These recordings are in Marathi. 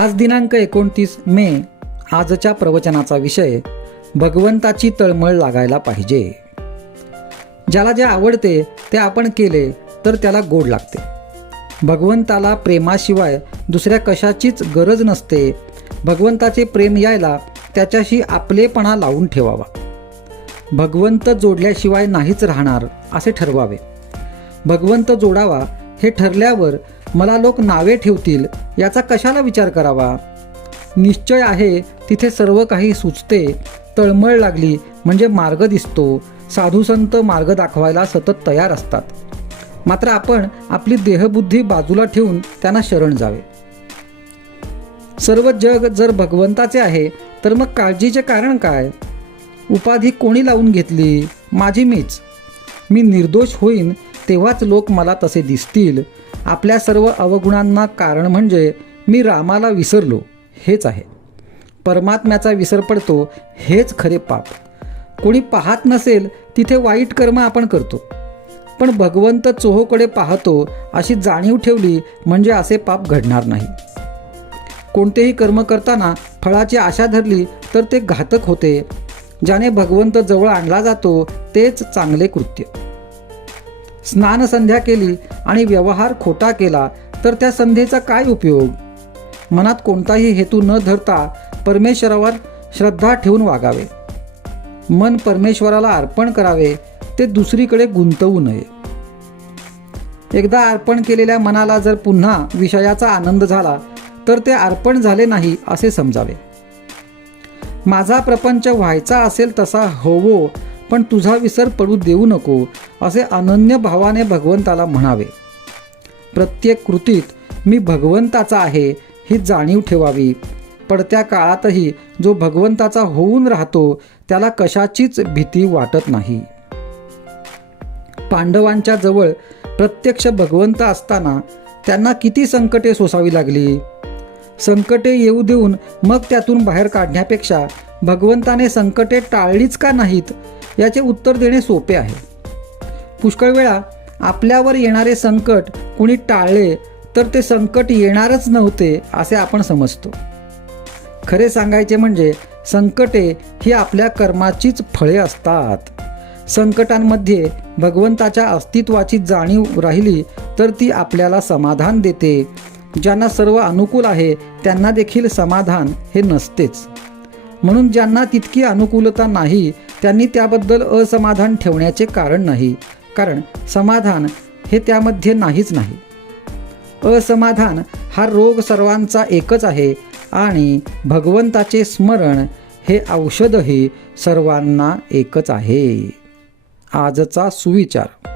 आज दिनांक एकोणतीस मे आजच्या प्रवचनाचा विषय भगवंताची तळमळ लागायला पाहिजे. ज्याला जे आवडते ते आपण केले तर त्याला गोड लागते. भगवंताला प्रेमाशिवाय दुसऱ्या कशाचीच गरज नसते. भगवंताचे प्रेम यायला त्याच्याशी आपलेपणा लावून ठेवावा. भगवंत जोडल्याशिवाय नाहीच राहणार असे ठरवावे. भगवंत जोडावा हे ठरल्यावर मला लोक नावे ठेवतील याचा कशाला विचार करावा? निश्चय आहे तिथे सर्व काही सुचते तळमळ लागली म्हणजे मार्ग दिसतो. साधूसंत मार्ग दाखवायला सतत तयार असतात. मात्र आपण आपली देहबुद्धी बाजूला ठेवून त्यांना शरण जावे. सर्व जग जर भगवंताचे आहे तर मग काळजीचे कारण काय? उपाधी कोणी लावून घेतली? माझी मीच. मी निर्दोष होईन तेव्हाच लोक मला तसे दिसतील. आपल्या सर्व अवगुणांना कारण म्हणजे मी रामाला विसरलो हेच आहे. परमात्म्याचा विसर पडतो हेच खरे पाप. कोणी पाहत नसेल तिथे वाईट कर्म आपण करतो. पण भगवंत चोहोकडे पाहतो अशी जाणीव ठेवली म्हणजे असे पाप घडणार नाही. कोणतेही कर्म करताना फळाची आशा धरली तर ते घातक होते. ज्याने भगवंत जवळ आणला जातो तेच चांगले कृत्य. स्नान संध्या केली आणि व्यवहार खोटा केला तर त्या संधीचा काय उपयोग? मनात कोणताही हेतू न धरता परमेश्वरावर श्रद्धा ठेवून वागावे. मन परमेश्वराला अर्पण करावे ते दुसरीकडे गुंतवू नये. एकदा अर्पण केलेल्या मनाला जर पुन्हा विषयाचा आनंद झाला तर ते अर्पण झाले नाही असे समजावे. माझा प्रपंच व्हायचा असेल तसा होवो पण तुझा विसर पडू देऊ नको असे अनन्य भावाने भगवंताला म्हणावे. प्रत्येक कृतीत मी भगवंताचा आहे ही जाणीव ठेवावी. पडत्या काळातही जो भगवंताचा होऊन राहतो त्याला कशाचीच भीती वाटत नाही. पांडवांच्या जवळ प्रत्यक्ष भगवंत असताना त्यांना किती संकटे सोसावी लागली? संकटे येऊ देऊन मग त्यातून बाहेर काढण्यापेक्षा भगवंताने संकटे टाळलीच का नाहीत याचे उत्तर देणे सोपे आहे. पुष्कळ वेळा आपल्यावर येणारे संकट कुणी टाळले तर ते संकट येणारच नव्हते असे आपण समजतो. खरे सांगायचे म्हणजे संकटे ही आपल्या कर्माचीच फळे असतात. संकटांमध्ये भगवंताच्या अस्तित्वाची जाणीव राहिली तर ती आपल्याला समाधान देते. ज्यांना सर्व अनुकूल आहे त्यांना देखील समाधान हे नसतेच. म्हणून ज्यांना तितकी अनुकूलता नाही त्यांनी त्याबद्दल असमाधान ठेवण्याचे कारण नाही. कारण समाधान हे त्यामध्ये नाहीच नाही. असमाधान हा रोग सर्वांचा एकच आहे आणि भगवंताचे स्मरण हे औषधही सर्वांना एकच आहे. आजचा सुविचार.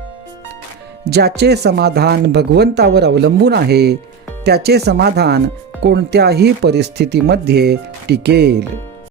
ज्याचे समाधान भगवंतावर अवलंबून आहे त्याचे समाधान कोणत्याही परिस्थितीमध्ये टिकेल.